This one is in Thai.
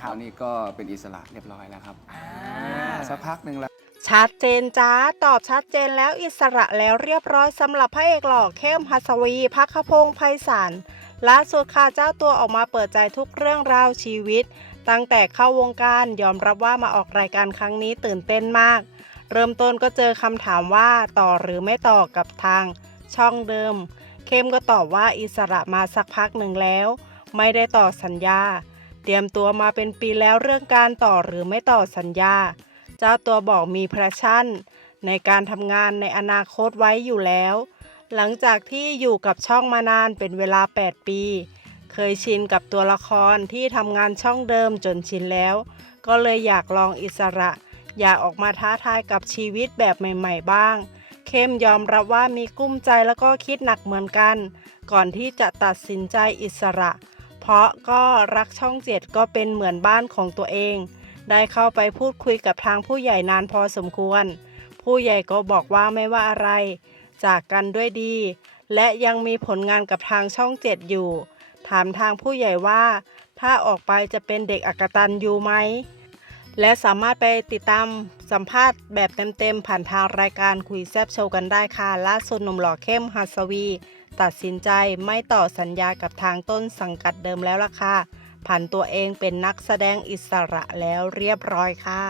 คราวนี้ก็เป็นอิสระเรียบร้อยแล้วครับสักพักหนึ่งแล้ว ชัดเจนจ้าตอบชัดเจนแล้วอิสระแล้วเรียบร้อยสำหรับพระเอกหล่อเข้มหัสวีพักขพงศ์ไพศาลล่าสุดค่ะเจ้าตัวออกมาเปิดใจทุกเรื่องราวชีวิต ตั้งแต่เข้าวงการยอมรับว่ามาออกรายการครั้งนี้ตื่นเต้นมาก เริ่มต้นก็เจอคำถามว่าต่อหรือไม่ต่อกับทาง ช่องเดิม เข้มก็ตอบว่าอิสระมาสักพักหนึ่งแล้ว ไม่ได้ต่อสัญญา เตรียมตัวมาเป็นปีแล้วเรื่องการต่อหรือไม่ต่อสัญญา เจ้าตัวบอกมีแพชชั่น ในการทำงานในอนาคตไว้อยู่แล้ว หลังจากที่อยู่กับช่องมานานเป็นเวลา 8 ปี เคยชินกับตัวละครที่ทำงานช่องเดิมจนชินแล้ว ก็เลยอยากลองอิสระ อยากออกมาท้าทายกับชีวิตแบบใหม่ ๆ บ้างเข้มยอมรับว่ามีกุ้มใจแล้วก็คิดหนักเหมือนกัน ก่อนที่จะตัดสินใจอิสระ ราะก็รักช่องเจ็ดก็เป็นเหมือนบ้านของตัวเอง ได้เข้าไปพูดคุยกับทางผู้ใหญ่นานพอสมควร ผู้ใหญ่ก็บอกว่าไม่ว่าอะไร จากกันด้วยดี และยังมีผลงานกับทางช่องเจ็ดอยู่ ถามทางผู้ใหญ่ว่า ถ้าออกไปจะเป็นเด็กอักตันยูไหม และสามารถไปติดตามสัมภาษณ์แบบเต็มๆผ่านทางรายการคุยแซบโชว์กันได้ค่ะล่าสุดหนุ่มหล่อเข้มหัสวี ตัดสินใจไม่ต่อสัญญากับทางต้นสังกัดเดิมแล้วล่ะค่ะ ผันตัวเองเป็นนักแสดงอิสระแล้วเรียบร้อยค่ะ